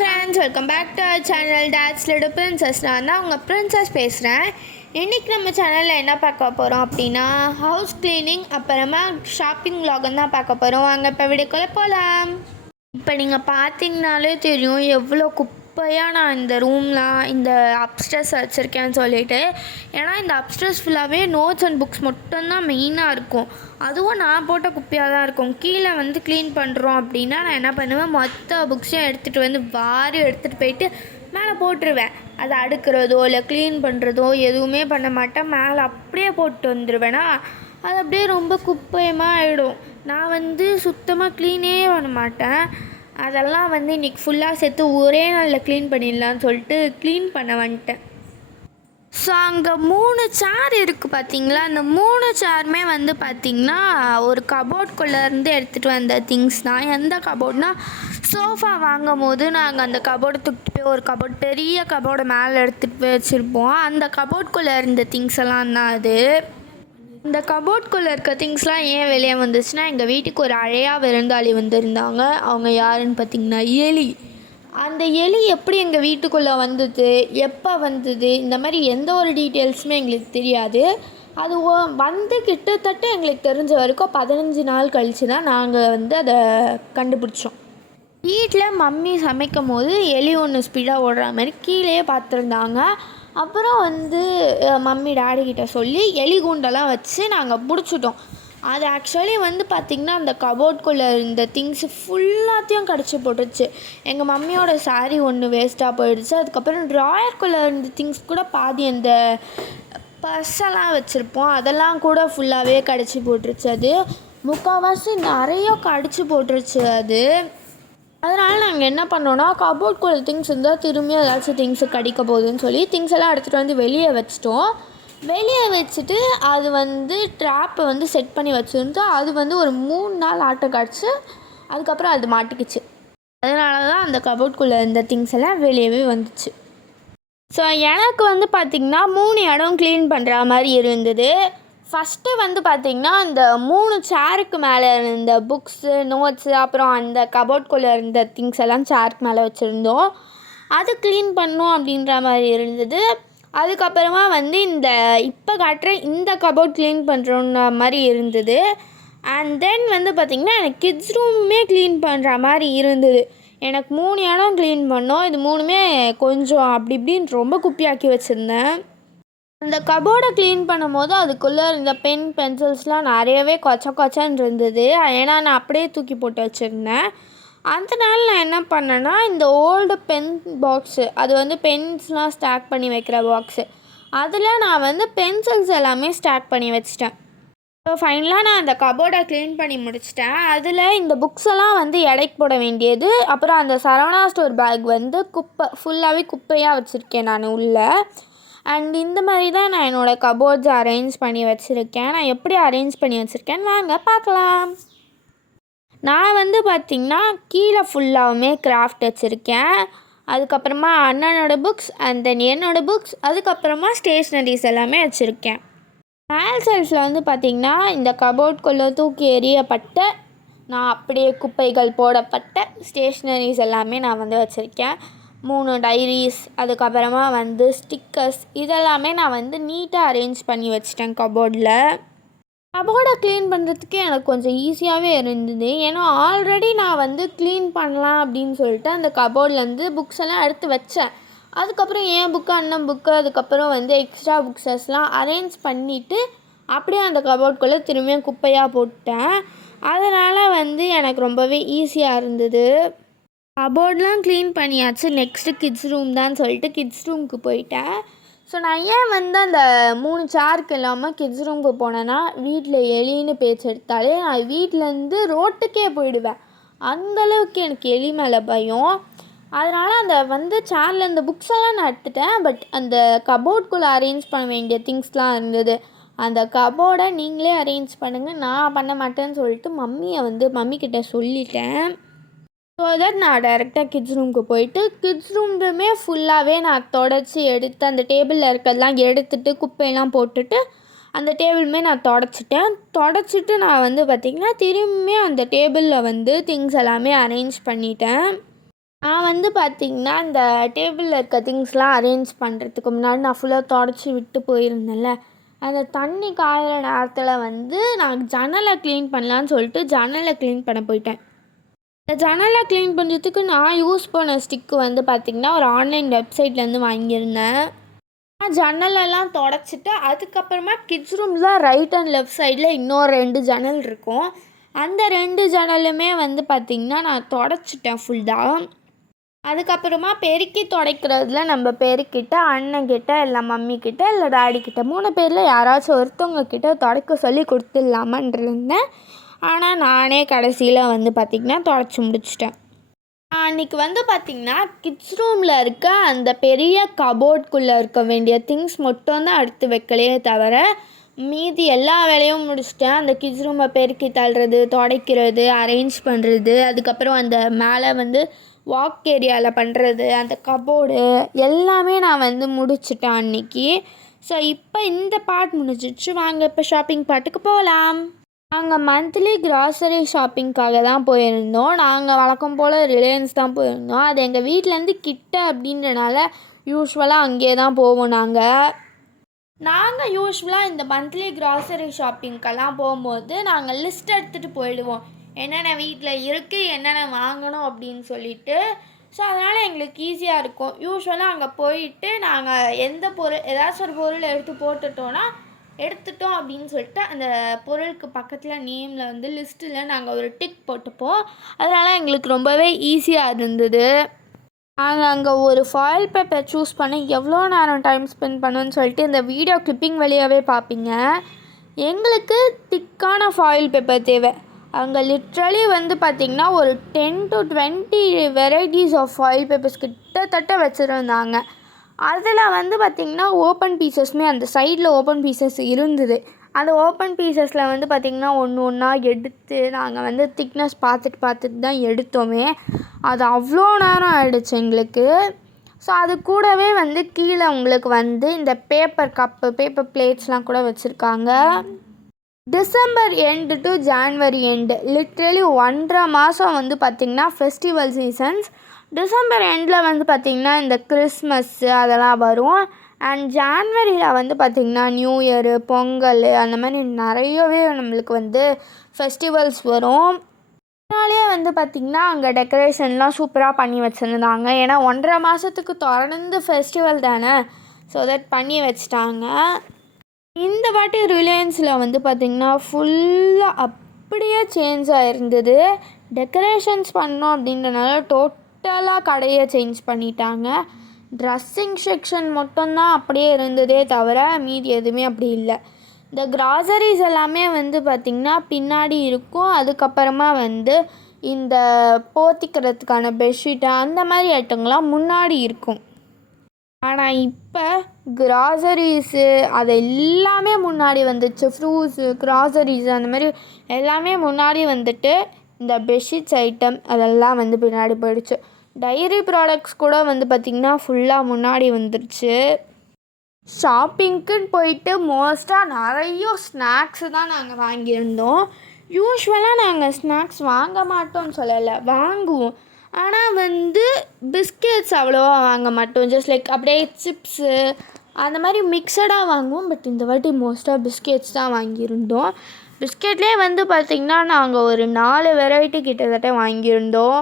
Friends, welcome back to our channel Dots Little Princess. நான் தான் உங்கள் பிரின்சஸ் பேசுகிறேன். இன்றைக்கி நம்ம சேனலில் என்ன பார்க்க போகிறோம் அப்படின்னா, ஹவுஸ் க்ளீனிங் அப்புறமா ஷாப்பிங் விலாகன் தான் பார்க்க போகிறோம். வாங்க இப்போ வீடியோக்குள்ளே போகலாம். இப்போ நீங்கள் பார்த்தீங்கனாலே தெரியும் எவ்வளோ குப்பையாக நான் இந்த ரூம்லாம் இந்த அப்ஸ்டர்ஸ் வச்சுருக்கேன்னு சொல்லிட்டு. ஏன்னா இந்த அப்ஸ்டர்ஸ் ஃபுல்லாகவே நோட்ஸ் அண்ட் புக்ஸ் மட்டும்தான் மெயினாக இருக்கும். அதுவும் நான் போட்ட குப்பையாக தான் இருக்கும். கீழே வந்து க்ளீன் பண்ணுறோம் அப்படின்னா நான் என்ன பண்ணுவேன், மொத்த புக்ஸையும் எடுத்துகிட்டு வந்து வாரி எடுத்துகிட்டு போயிட்டு மேலே போட்டுருவேன். அதை அடுக்கிறதோ இல்லை க்ளீன் பண்ணுறதோ எதுவுமே பண்ண மாட்டேன். மேலே அப்படியே போட்டு வந்துடுவேனா, அது அப்படியே ரொம்ப குப்பையமாக ஆகிடும். நான் வந்து சுத்தமாக க்ளீனே பண்ண மாட்டேன். அதெல்லாம் வந்து இன்றைக்கி ஃபுல்லாக சேர்த்து ஒரே நாளில் க்ளீன் பண்ணிடலான்னு சொல்லிட்டு க்ளீன் பண்ண வந்துட்டேன். ஸோ அங்கே 3 சேர் இருக்குது பார்த்தீங்களா. அந்த 3 சேருமே வந்து பார்த்திங்கன்னா ஒரு கபோர்ட்குள்ளேருந்து எடுத்துகிட்டு வந்த திங்ஸ் தான். எந்த கபோர்ட்னால், சோஃபா வாங்கும் போது நாங்கள் அந்த கபோர்டை தூக்கிட்டு போய் ஒரு கபோர்ட், பெரிய கபோர்டை மேலே எடுத்துகிட்டு போய் வச்சுருப்போம். அந்த கபோர்ட்குள்ளே இருந்த திங்ஸ் எல்லாம் தான் அது. இந்த கபோர்ட்குள்ளே இருக்க திங்ஸ்லாம் ஏன் வெளியே வந்துச்சுன்னா, எங்கள் வீட்டுக்கு ஒரு அழையா விருந்தாளி வந்திருந்தாங்க. அவங்க யாருன்னு பார்த்திங்கன்னா எலி. அந்த எலி எப்படி எங்கள் வீட்டுக்குள்ளே வந்தது, எப்போ வந்தது, இந்த மாதிரி எந்த ஒரு டீட்டெயில்ஸுமே எங்களுக்கு தெரியாது. அது வந்து கிட்டத்தட்ட எங்களுக்கு தெரிஞ்ச வரைக்கும் 15 நாள் கழித்து தான் நாங்கள் வந்து அதை கண்டுபிடிச்சோம். வீட்டில் மம்மி சமைக்கும் போது எலி ஒன்று ஸ்பீடாக ஓடுற மாதிரி கீழே பார்த்துருந்தாங்க. அப்புறம் வந்து மம்மி டாடிக்கிட்ட சொல்லி எலி கூண்டெல்லாம் வச்சு நாங்கள் பிடிச்சிட்டோம். அது ஆக்சுவலி வந்து பார்த்திங்கன்னா அந்த கபோர்ட்குள்ளே இருந்த திங்ஸு ஃபுல்லாத்தையும் கடிச்சு போட்டுருச்சு. எங்கள் மம்மியோட சாரீ ஒன்று வேஸ்ட்டாக போயிடுச்சு. அதுக்கப்புறம் ட்ராயர்க்குள்ளே இருந்த திங்ஸ் கூட பாதி அந்த பர்ஸெல்லாம் வச்சுருப்போம், அதெல்லாம் கூட ஃபுல்லாகவே கடிச்சு போட்டுருச்சு. அது முக்கால்வாசி நிறைய கடிச்சு போட்டுருச்சு அது. அதனால் நாங்கள் என்ன பண்ணோன்னா, கபோர்ட்குள்ளே திங்ஸ் இருந்தால் திரும்பி ஏதாச்சும் திங்ஸு கடிக்க போகுதுன்னு சொல்லி திங்ஸ் எல்லாம் எடுத்துகிட்டு வந்து வெளியே வச்சிட்டோம். வெளியே வச்சுட்டு அது வந்து ட்ராப்பை வந்து செட் பண்ணி வச்சுருந்து அது வந்து ஒரு 3 நாள் ஆட்டம் காய்ச்சி அதுக்கப்புறம் அது மாட்டிக்கிச்சு. அதனால தான் அந்த கபோர்ட்குள்ளே இருந்த திங்ஸ் எல்லாம் வெளியவே வந்துச்சு. ஸோ எனக்கு வந்து பார்த்திங்கன்னா 3 இடம் க்ளீன் பண்ணுற மாதிரி இருந்தது. ஃபஸ்ட்டு வந்து பார்த்திங்கன்னா அந்த 3 சேருக்கு மேலே இருந்த புக்ஸு, நோட்ஸு, அப்புறம் அந்த கபோர்ட்குள்ளே இருந்த திங்ஸ் எல்லாம் சேருக்கு மேலே வச்சுருந்தோம். அது க்ளீன் பண்ணோம் அப்படின்ற மாதிரி இருந்தது. அதுக்கப்புறமா வந்து இந்த இப்போ காட்டுற இந்த கபோர்ட் க்ளீன் பண்ணுறோன்ற மாதிரி இருந்தது. அண்ட் தென் வந்து பார்த்திங்கன்னா எனக்கு கிட்ஸ் ரூமுமே க்ளீன் பண்ணுற மாதிரி இருந்தது. எனக்கு 3 இடம் க்ளீன் பண்ணோம். இது 3மே கொஞ்சம் அப்படி இப்படின்னு ரொம்ப குப்பியாக்கி வச்சுருந்தேன். அந்த கபோர்டை க்ளீன் பண்ணும் போது அதுக்குள்ளே இருந்த பென், பென்சில்ஸ்லாம் நிறையவே கொச்சன்னு இருந்தது. ஏன்னா நான் அப்படியே தூக்கி போட்டு வச்சுருந்தேன். அதனால நான் என்ன பண்ணேன்னா, இந்த ஓல்டு பென் பாக்ஸு, அது வந்து பென்ஸ்லாம் ஸ்டாக் பண்ணி வைக்கிற பாக்ஸு, அதில் நான் வந்து பென்சில்ஸ் எல்லாமே ஸ்டாக் பண்ணி வச்சிட்டேன். ஸோ ஃபைனலாக நான் அந்த கபோர்டை க்ளீன் பண்ணி முடிச்சிட்டேன். அதில் இந்த புக்ஸ் எல்லாம் வந்து எடைக்கு போட வேண்டியது. அப்புறம் அந்த சரவணா ஸ்டோர் பேக் வந்து ஃபுல்லாகவே குப்பையாக வச்சுருக்கேன் நான் உள்ளே. அண்ட் இந்த மாதிரி தான் நான் என்னோடய கபோர்ட்ஸ் அரேஞ்ச் பண்ணி வச்சுருக்கேன். நான் எப்படி அரேஞ்ச் பண்ணி வச்சுருக்கேன்னு வாங்க பார்க்கலாம். நான் வந்து பார்த்திங்கன்னா கீழே ஃபுல்லாகவுமே கிராஃப்ட் வச்சுருக்கேன். அதுக்கப்புறமா அண்ணனோட புக்ஸ் அண்ட் தென் என்னோடய புக்ஸ், அதுக்கப்புறமா ஸ்டேஷ்னரிஸ் எல்லாமே வச்சுருக்கேன். மேல் செல்ஃபில் வந்து பார்த்திங்கன்னா இந்த கபோர்ட்குள்ளே தூக்கி எறியப்பட்ட, நான் அப்படியே குப்பைகள் போடப்பட்ட ஸ்டேஷ்னரிஸ் எல்லாமே நான் வந்து வச்சுருக்கேன். 3 டைரிஸ், அதுக்கப்புறமா வந்து ஸ்டிக்கர்ஸ், இதெல்லாமே நான் வந்து நீட்டாக அரேஞ்ச் பண்ணி வச்சிட்டேன் கபோர்டில். கபோர்டை க்ளீன் பண்ணுறதுக்கு எனக்கு கொஞ்சம் ஈஸியாகவே இருந்தது. ஏன்னா ஆல்ரெடி நான் வந்து க்ளீன் பண்ணலாம் அப்படின்னு சொல்லிட்டு அந்த கபோர்ட்லேருந்து புக்ஸ் எல்லாம் எடுத்து வச்சேன். அதுக்கப்புறம் என் புக்கு, அண்ணன் புக்கு, அதுக்கப்புறம் வந்து எக்ஸ்ட்ரா புக்ஸஸ்லாம் அரேஞ்ச் பண்ணிவிட்டு அப்படியே அந்த கபோர்ட்குள்ளே திரும்பியும் குப்பையாக போட்டேன். அதனால் வந்து எனக்கு ரொம்பவே ஈஸியாக இருந்தது. கபோர்ட்லாம் க்ளீன் பண்ணியாச்சு. நெக்ஸ்ட்டு கிட்ஸ் ரூம் தான் சொல்லிட்டு கிட்ஸ் ரூமுக்கு போயிட்டேன். ஸோ நான் ஏன் வந்து அந்த 3 சேருக்கு இல்லாமல் கிட்ஸ் ரூமுக்கு போனேன்னா, வீட்டில் எலின்னு பேச்சு எடுத்தாலே நான் வீட்டிலேருந்து ரோட்டுக்கே போயிடுவேன். அந்தளவுக்கு எனக்கு எலி மேலே பயம். அதனால் அந்த வந்து சேரில் இந்த புக்ஸ் எல்லாம் நான் எடுத்துட்டேன். பட் அந்த கபோர்ட்குள்ளே அரேஞ்ச் பண்ண வேண்டிய திங்ஸ்லாம் இருந்தது. அந்த கபோர்டை நீங்களே அரேஞ்ச் பண்ணுங்கள், நான் பண்ண மாட்டேன்னு சொல்லிட்டு மம்மிக்கிட்ட சொல்லிட்டேன். ஸோ தட் நான் டைரெக்டாக கிட்ஸ் ரூமுக்கு போயிட்டு கிட்ஸ் ரூமுமே ஃபுல்லாகவே நான் தொடச்சி எடுத்து அந்த டேபிளில் இருக்கிறதெல்லாம் எடுத்துகிட்டு குப்பையெல்லாம் போட்டுட்டு அந்த டேபிளுமே நான் தொடச்சிட்டு நான் வந்து பார்த்திங்கன்னா திரும்பியும் அந்த டேபிளில் வந்து திங்ஸ் எல்லாமே அரேஞ்ச் பண்ணிட்டேன். நான் வந்து பார்த்திங்கன்னா, இந்த டேபிளில் இருக்க திங்ஸ்லாம் அரேஞ்ச் பண்ணுறதுக்கு முன்னாடி நான் ஃபுல்லாக தொடச்சி விட்டு போயிருந்தேன்ல, அந்த தண்ணி காயிற நேரத்தில் வந்து நான் ஜன்னலை க்ளீன் பண்ணலான்னு சொல்லிட்டு ஜன்னலை க்ளீன் பண்ண போயிட்டேன். இந்த ஜன்னலை க்ளீன் பண்ணுறதுக்கு நான் யூஸ் பண்ண ஸ்டிக்கு வந்து பார்த்திங்கன்னா, ஒரு ஆன்லைன் வெப்சைட்லேருந்து வாங்கியிருந்தேன். நான் ஜன்னலெல்லாம் தொடச்சிட்டு அதுக்கப்புறமா கிட்ஸ் ரூமில் ரைட் அண்ட் லெஃப்ட் சைடில் இன்னொரு 2 ஜன்னல் இருக்கும். அந்த 2 ஜன்னலுமே வந்து பார்த்திங்கன்னா நான் தொடச்சிட்டேன் ஃபுல்லாக. அதுக்கப்புறமா பெருக்கி துடைக்கிறதுல நம்ம பெருக்கிட்ட அண்ணன்கிட்ட இல்லை மம்மிக்கிட்ட இல்லை டாடிக்கிட்ட 3 பேரில் யாராச்சும் ஒருத்தவங்க கிட்ட துடைக்க சொல்லி கொடுத்துடலாமான் இருந்தேன். ஆனால் நானே கடைசியில் வந்து பார்த்திங்கன்னா துடைச்சி முடிச்சிட்டேன். அன்றைக்கி வந்து பார்த்திங்கன்னா கிட்ஸ் ரூமில் இருக்க அந்த பெரிய கபோர்ட்குள்ளே இருக்க வேண்டிய திங்ஸ் மட்டும்தான் எடுத்து வைக்கலையே தவிர மீதி எல்லா வேலையும் முடிச்சிட்டேன். அந்த கிட்ஸ் ரூமை பெருக்கி தள்ளுறது, துடைக்கிறது, அரேஞ்ச் பண்ணுறது, அதுக்கப்புறம் அந்த மேலே வந்து வாக் ஏரியாவில் பண்ணுறது, அந்த கபோர்டு எல்லாமே நான் வந்து முடிச்சிட்டேன் அன்றைக்கி. ஸோ இப்போ இந்த பார்ட் முடிஞ்சிடுச்சு. வாங்க இப்போ ஷாப்பிங் பார்ட்டுக்கு போகலாம். நாங்கள் மந்த்லி க்ராசரி ஷாப்பிங்க்காக தான் போயிருந்தோம். நாங்கள் வழக்கம் போல் ரிலையன்ஸ் தான் போயிருந்தோம். அது எங்கள் வீட்டிலேருந்து கிட்ட அப்படின்றனால யூஸ்வலாக அங்கேயே தான் போவோம். நாங்கள் யூஸ்வலாக இந்த மந்த்லி க்ராசரி ஷாப்பிங்க்கெல்லாம் போகும்போது நாங்கள் லிஸ்ட் எடுத்துகிட்டு போயிடுவோம், என்னென்ன வீட்டில் இருக்குது, என்னென்ன வாங்கணும் அப்படின்னு சொல்லிட்டு. ஸோ அதனால் எங்களுக்கு ஈஸியாக இருக்கும். யூஸ்வலாக அங்கே போயிட்டு நாங்கள் எந்த பொருள் ஏதாச்சும் ஒரு பொருள் எடுத்துட்டோம் அப்படின்னு சொல்லிட்டு அந்த பொருளுக்கு பக்கத்தில் நேமில் வந்து லிஸ்ட்டில் நாங்கள் ஒரு டிக் போட்டுப்போம். அதனால் எங்களுக்கு ரொம்பவே ஈஸியாக இருந்தது. நாங்கள் அங்கே ஒரு ஃபாயில் பேப்பர் சூஸ் பண்ண எவ்வளோ நேரம் டைம் ஸ்பெண்ட் பண்ணோன்னு சொல்லிட்டு இந்த வீடியோ கிளிப்பிங் வழியாகவே பார்ப்பீங்க. எங்களுக்கு திக்கான ஃபாயில் பேப்பர் தேவை. அங்கே லிட்ரலி வந்து பார்த்திங்கன்னா ஒரு 10 to 20 varieties of foil papers கிட்டத்தட்ட வச்சுருந்தாங்க. அதில் வந்து பார்த்திங்கன்னா ஓப்பன் பீசஸ்மே அந்த சைடில் ஓப்பன் பீசஸ் இருந்தது. அந்த ஓப்பன் பீசஸில் வந்து பார்த்திங்கன்னா ஒன்று ஒன்றா எடுத்து நாங்கள் வந்து திக்னஸ் பார்த்துட்டு தான் எடுத்தோமே. அது அவ்வளோ நேரம் ஆகிடுச்சு எங்களுக்கு. ஸோ அது கூடவே வந்து கீழே உங்களுக்கு வந்து இந்த பேப்பர் கப்பு, பேப்பர் பிளேட்ஸ்லாம் கூட வச்சுருக்காங்க. December end to January end literally 1.5 மாதம் வந்து பார்த்திங்கன்னா ஃபெஸ்டிவல் சீசன்ஸ். டிசம்பர் எண்டில் வந்து பார்த்திங்கன்னா இந்த கிறிஸ்மஸ்ஸு அதெல்லாம் வரும். அண்ட் ஜான்வரியில் வந்து பார்த்திங்கன்னா நியூ இயரு, பொங்கல் அந்த மாதிரி நிறையவே நம்மளுக்கு வந்து ஃபெஸ்டிவல்ஸ் வரும். அதனாலே வந்து பார்த்திங்கன்னா அங்கே டெக்கரேஷன்லாம் சூப்பராக பண்ணி வச்சுருந்தாங்க. ஏன்னா 1.5 மாதத்துக்கு தொடர்ந்து ஃபெஸ்டிவல் தானே, ஸோ தட் பண்ணி வச்சுட்டாங்க. இந்த வாட்டி ரிலையன்ஸில் வந்து பார்த்திங்கன்னா ஃபுல்லாக அப்படியே சேஞ்ச் ஆகிருந்தது. டெக்கரேஷன்ஸ் பண்ணோம் அப்படின்றனால டோட்டலாக கடையை சேஞ்ச் பண்ணிட்டாங்க. ட்ரெஸ்ஸிங் செக்ஷன் மட்டும்தான் அப்படியே இருந்ததே தவிர மீதி எதுவுமே அப்படி இல்லை. இந்த கிராசரிஸ் எல்லாமே வந்து பார்த்திங்கன்னா பின்னாடி இருக்கும். அதுக்கப்புறமா வந்து இந்த போத்திக்கிறதுக்கான பெட்ஷீட்டு அந்த மாதிரி ஐட்டங்கள்லாம் முன்னாடி இருக்கும். ஆனால் இப்போ கிராசரிஸு அது எல்லாமே முன்னாடி வந்துச்சு. ஃப்ரூட்ஸு, கிராசரிஸு அந்த மாதிரி எல்லாமே முன்னாடி வந்துட்டு இந்த பெட்ஷீட்ஸ் ஐட்டம் அதெல்லாம் வந்து பின்னாடி போயிடுச்சு. டைரி ப்ராடக்ட்ஸ் கூட வந்து பார்த்திங்கன்னா ஃபுல்லாக முன்னாடி வந்துடுச்சு. ஷாப்பிங்க்குன்னு போயிட்டு மோஸ்ட்டாக நிறைய ஸ்நாக்ஸு தான் நாங்கள் வாங்கியிருந்தோம். யூஸ்வலாக நாங்கள் ஸ்நாக்ஸ் வாங்க மாட்டோம்னு சொல்லலை, வாங்குவோம். ஆனால் வந்து பிஸ்கெட்ஸ் அவ்வளோவா வாங்க மாட்டோம். ஜஸ்ட் லைக் அப்படியே சிப்ஸு அந்த மாதிரி மிக்சடாக வாங்குவோம். பட் இந்த வாட்டி மோஸ்ட்டாக பிஸ்கெட்ஸ் தான் வாங்கியிருந்தோம். பிஸ்கெட்லேயே வந்து பார்த்திங்கன்னா நாங்கள் ஒரு 4 வெரைட்டி கிட்டத்தட்ட வாங்கியிருந்தோம்.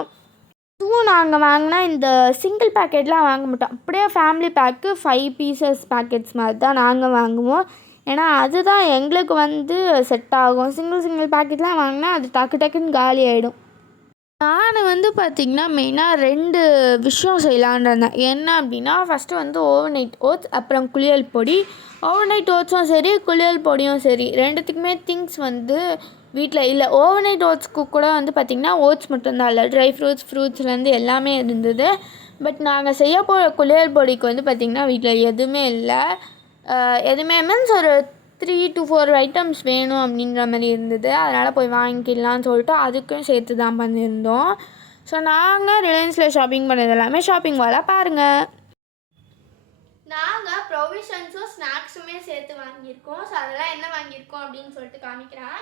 இதுவும் நாங்கள் வாங்கினா இந்த சிங்கிள் பேக்கெட்லாம் வாங்க மாட்டோம். அப்படியே ஃபேமிலி பேக்கு 5 பீசஸ் பேக்கெட்ஸ் மாதிரி தான் நாங்கள் வாங்குவோம். ஏன்னா அதுதான் எங்களுக்கு வந்து செட் ஆகும். சிங்கிள் பேக்கெட்லாம் வாங்கினா அது டக்குன்னு காலி ஆகிடும். நான் வந்து பார்த்திங்கன்னா மெயினாக 2 விஷயம் செய்யலான்னு இருந்தேன். என்ன அப்படின்னா, ஃபஸ்ட்டு வந்து ஓவர் நைட் ஓட்ஸ், அப்புறம் குளியல் பொடி. ஓவர் நைட் ஓட்ஸும் சரி, குளியல் பொடியும் சரி, 2த்துக்குமே திங்ஸ் வந்து வீட்டில் இல்லை. ஓவர் நைட் ஓட்ஸ்க்கு கூட வந்து பார்த்திங்கன்னா ஓட்ஸ் மட்டும்தான் இல்லை, ட்ரை ஃப்ரூட்ஸ்லேருந்து எல்லாமே இருந்தது. பட் நாங்கள் செய்ய போகிற குளியல் பொடிக்கு வந்து பார்த்திங்கன்னா வீட்டில் எதுவுமே இல்லை. எதுவுமே மீன்ஸ் ஒரு 3 to 4 ஐட்டம்ஸ் வேணும் அப்படின்ற மாதிரி இருந்தது. அதனால் போய் வாங்கிக்கலான்னு சொல்லிட்டு அதுக்கும் சேர்த்து தான் பண்ணியிருந்தோம். ஸோ நாங்கள் ரிலையன்ஸில் ஷாப்பிங் பண்ணது எல்லாமே ஷாப்பிங் வாலா பாருங்கள். நாங்கள் ப்ரொவிஷன்ஸும் ஸ்நாக்ஸுமே சேர்த்து வாங்கியிருக்கோம். ஸோ அதெல்லாம் என்ன வாங்கியிருக்கோம் அப்படின்னு சொல்லிட்டு காமிக்கிறேன்.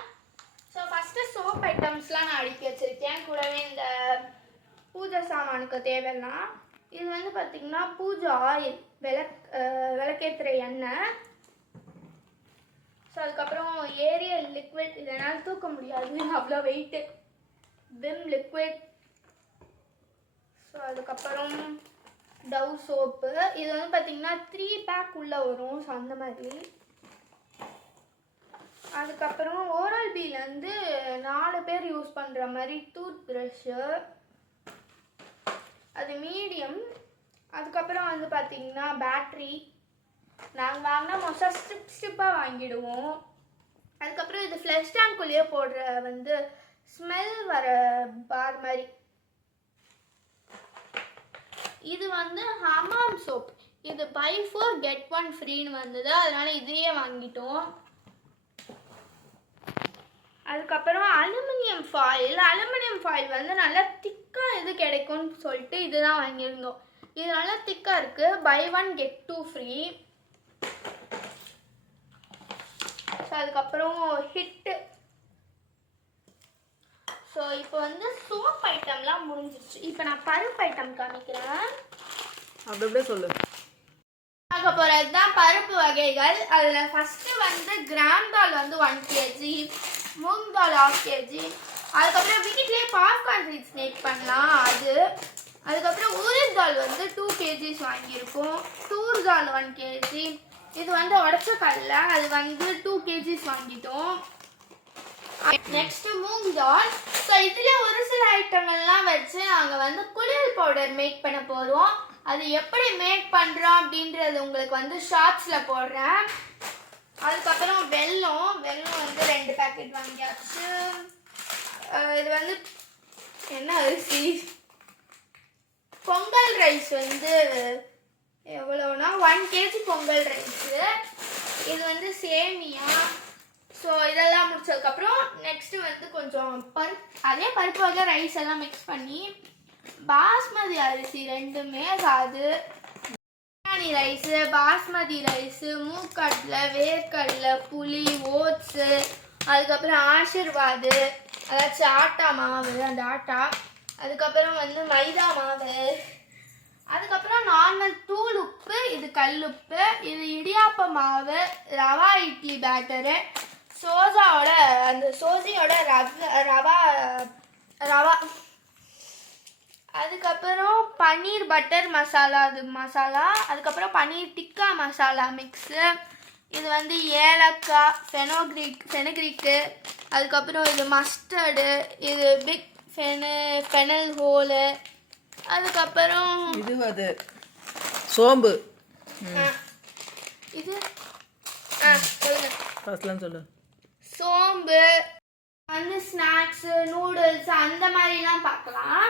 ஸோ ஃபஸ்ட்டு சோப் ஐட்டம்ஸ்லாம் நான் அடுக்கி வச்சுருக்கேன். கூடவே இந்த பூஜை சாமானுக்கு தேவைன்னா இது வந்து பார்த்திங்கன்னா பூஜை ஆயில் விளக்கேற்றுற எண்ணெய். ஸோ அதுக்கப்புறம் ஏரியல் லிக்விட், இதனால் தூக்க முடியாது அவ்வளோ வெயிட்டு. Vim liquid. ஸோ அதுக்கப்புறம் டவ் சோப்பு. இது வந்து பார்த்திங்கன்னா 3 பேக் உள்ளே வரும். ஸோ அந்த மாதிரி. அதுக்கப்புறம் ஓரல் பீல் வந்து 4 பேர் யூஸ் பண்ணுற மாதிரி டூத் ப்ரஷ்ஷு, அது மீடியம். அதுக்கப்புறம் வந்து பார்த்திங்கன்னா பேட்ரி நாங்கள் வாங்கினா மோஸ்ட்டாக ஸ்ட்ரிப்பாக வாங்கிடுவோம். அதுக்கப்புறம் இது ஃப்ளஷ் டேங்க்குள்ளேயே போடுற வந்து ஸ்மெல் வர பார் மாதிரி. இது வந்து ஹமாம் சோப். இது buy 4 get 1 ஃப்ரீன்னு வந்தது, அதனால இதையே வாங்கிட்டோம். அதுக்கப்புறம் அலுமினியம் ஃபாயில் வந்து நல்லா திக்காக இது கிடைக்கும்னு சொல்லிட்டு இதுதான் வாங்கியிருந்தோம். இது நல்லா திக்காக இருக்குது. buy 1 get 2 free. ஸோ அதுக்கப்புறம் ஹிட்டு. ஸோ இப்போ வந்து சோப் ஐட்டம்லாம் முடிஞ்சிருச்சு. இப்போ நான் பருப்பு ஐட்டம் காமிக்கிறேன். அப்படியே சொல்லு. பார்க்க போகிறது தான் பருப்பு வகைகள். அதில் ஃபஸ்ட்டு வந்து கிராம் தால் வந்து 1 kg, மூங் தால் 1/2 kg. அதுக்கப்புறம் வீட்டிலே பாப்கார்ன் சீட்ஸ் மேக் பண்ணலாம் அது. அதுக்கப்புறம் ஊரித் தால் வந்து 2 kg வாங்கியிருக்கோம். தூர் தால் 1 kg. இது வந்து உடச்ச கடல, அது வந்து 2 kg வாங்கிட்டோம். நெக்ஸ்ட் மூங் தால். ஸோ இதில் ஒரு சில ஐட்டங்கள்லாம் வச்சு நாங்கள் வந்து குளியல் பவுடர் மேக் பண்ண போகிறோம். அது எப்படி மேக் பண்ணுறோம் அப்படின்றது உங்களுக்கு வந்து ஷார்ட்ஸில் போடுறேன். அதுக்கப்புறம் வெல்லம் வந்து 2 பேக்கெட் வாங்கியாச்சு. இது வந்து என்ன அரிசி, பொங்கல் ரைஸ் வந்து எவ்வளோனா 1 kg பொங்கல் ரைஸு. இது வந்து சேமியா. ஸோ இதெல்லாம் முடிச்சதுக்கப்புறம் நெக்ஸ்ட்டு வந்து கொஞ்சம் அதே பருப்பு வகை ரைஸ் எல்லாம் மிக்ஸ் பண்ணி பாஸ்மதி அரிசி 2மே அது பிரியாணி ரைஸு, பாஸ்மதி ரைஸு, மூக்கடலை, வேர்க்கடலை, புளி, ஓட்ஸு, அதுக்கப்புறம் ஆஷிர்வாது, அதாச்சும் ஆட்டா மாவு, அந்த ஆட்டா, அதுக்கப்புறம் வந்து மைதா மாவு, அதுக்கப்புறம் நார்மல் தூள் உப்பு, இது கல்லுப்பு, இது இடியாப்ப மாவு, ரவா இட்லி பேட்டரு, சோஜாவோட அந்த சோஜியோட ரவா, அதுக்கப்புறம் பன்னீர் பட்டர் மசாலா, அது மசாலா, அதுக்கப்புறம் பன்னீர் டிக்கா மசாலா மிக்ஸு, இது வந்து ஏலக்காய், ஃபெனக்ரிக்கு, அதுக்கப்புறம் இது மஸ்டர்டு, இது பிக் ஃபெனல் ஹோலு, அதுக்கப்புறம் அது சோம்பு. இது சொல்லு. சோம்பு வந்து ஸ்நாக்ஸு, நூடுல்ஸ் அந்த மாதிரிலாம் பார்க்கலாம்.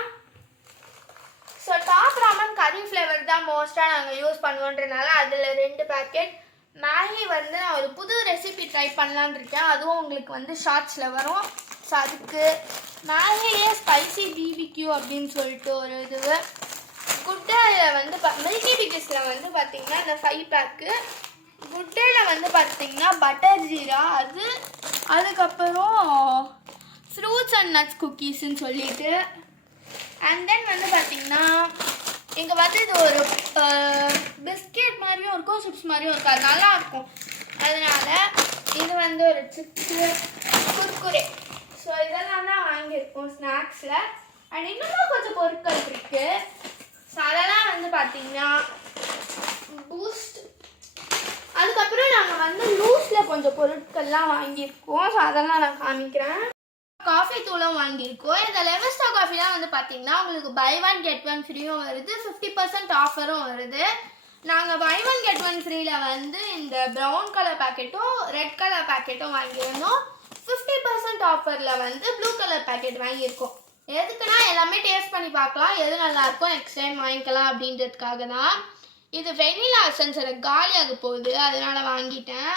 ஸோ டாப் ராமன் கறி ஃப்ளேவர் தான் மோஸ்ட்டாக நாங்கள் யூஸ் பண்ணுவோன்றனால அதில் 2 பேக்கெட். மேகி வந்து நான் ஒரு புது ரெசிபி ட்ரை பண்ணலான்னு இருக்கேன், அதுவும் உங்களுக்கு வந்து ஷார்ட்ஸில் வரும். ஸோ அதுக்கு மேகிலே ஸ்பைசி பிபிக்யூ அப்படின்னு சொல்லிட்டு ஒரு இது. குட் டேயில் வந்து மில்கி பிகிஸில் வந்து பார்த்திங்கன்னா இந்த 5 பேக்கு. குட் டேயில் வந்து பார்த்திங்கன்னா பட்டர் ஜீரா அது, அதுக்கப்புறம் ஃப்ரூட்ஸ் அண்ட் நட்ஸ் குக்கீஸ்ன்னு சொல்லிட்டு. அண்ட் தென் வந்து பார்த்திங்கன்னா இங்கே வந்து இது ஒரு பிஸ்கெட் மாதிரியும் இருக்கும், சிப்ஸ் மாதிரியும் இருக்கும், அது நல்லாயிருக்கும். அதனால் இது வந்து ஒரு சிப்ஸு, குர்குரே. ஸோ இதெல்லாம் தான் வாங்கியிருக்கோம் ஸ்நாக்ஸில். அண்ட் இன்னமும் கொஞ்சம் பொருட்கள் இருக்குது. ஸோ அதெல்லாம் வந்து பார்த்திங்கன்னா பூஸ்ட். அதுக்கப்புறம் நாங்கள் வந்து லூஸில் கொஞ்சம் பொருட்கள்லாம் வாங்கியிருக்கோம். ஸோ அதெல்லாம் நான் காமிக்கிறேன். காஃபி தூளும் வாங்கியிருக்கோம். இந்த லெவஸ்டா காஃபிலாம் வந்து பார்த்தீங்கன்னா உங்களுக்கு buy 1 get 1 ஃப்ரீயும் வருது, 50% ஆஃபரும் வருது. நாங்கள் buy 1 get 1 ஃப்ரீயில் வந்து இந்த ப்ரௌன் கலர் பேக்கெட்டும் ரெட் கலர் பேக்கெட்டும் வாங்கியிருந்தோம். 50% ஆஃபரில் வந்து ப்ளூ கலர் பேக்கெட் வாங்கியிருக்கோம். எதுக்குன்னா எல்லாமே டேஸ்ட் பண்ணி பார்க்கலாம், எது நல்லாயிருக்கும் நெக்ஸ்ட் டைம் வாங்கிக்கலாம் அப்படின்றதுக்காக தான். இது வெனிலா எசன்ஸ் காலியாக போகுது, அதனால் வாங்கிட்டேன்.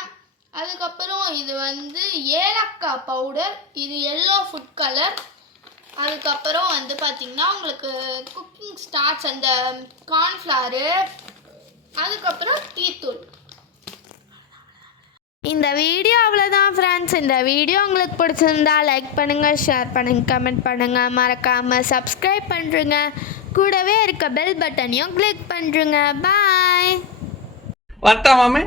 அதுக்கப்புறம் இது வந்து ஏலக்காய் பவுடர், இது எல்லோ ஃபுட் கலர். அதுக்கப்புறம் வந்து பார்த்திங்கன்னா உங்களுக்கு குக்கிங் ஸ்டார்ட்ஸ் அந்த கார்ன்ஃப்ளவரு, அதுக்கப்புறம் டீ தூள். இந்த வீடியோ அவ்வளோதான் ஃப்ரெண்ட்ஸ். இந்த வீடியோ உங்களுக்கு பிடிச்சிருந்தா லைக் பண்ணுங்கள், ஷேர் பண்ணுங்கள், கமெண்ட் பண்ணுங்கள், மறக்காமல் சப்ஸ்கிரைப் பண்ணுறங்க. கூடவே இருக்க பெல் பட்டனையும் கிளிக் பண்ணுறங்க. பாய். வரட்டா மாமே.